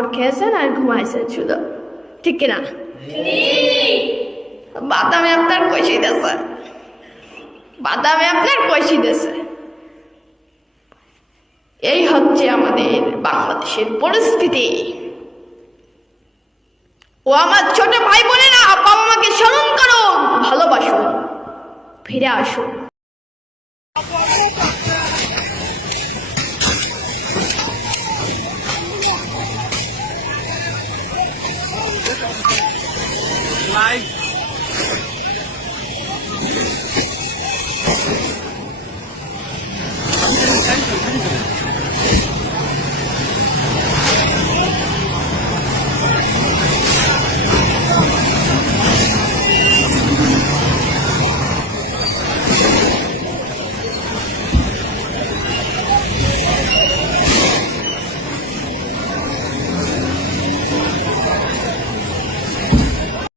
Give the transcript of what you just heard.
পাপড় খেয়েছেন আর ঘুমাইছেন শুধু। ঠিক কিনা? বাদামে আপনার কষি দিয়েছে বাদামে আপনার কষি দিয়েছে এই হচ্ছে আমাদের বাংলাদেশের পরিস্থিতি। ও আমার ছোট ভাই বোনেরা বাবা মাকে স্মরণ করো ভালোবাসুন ফিরে আসুন। Lai Thank you, thank you.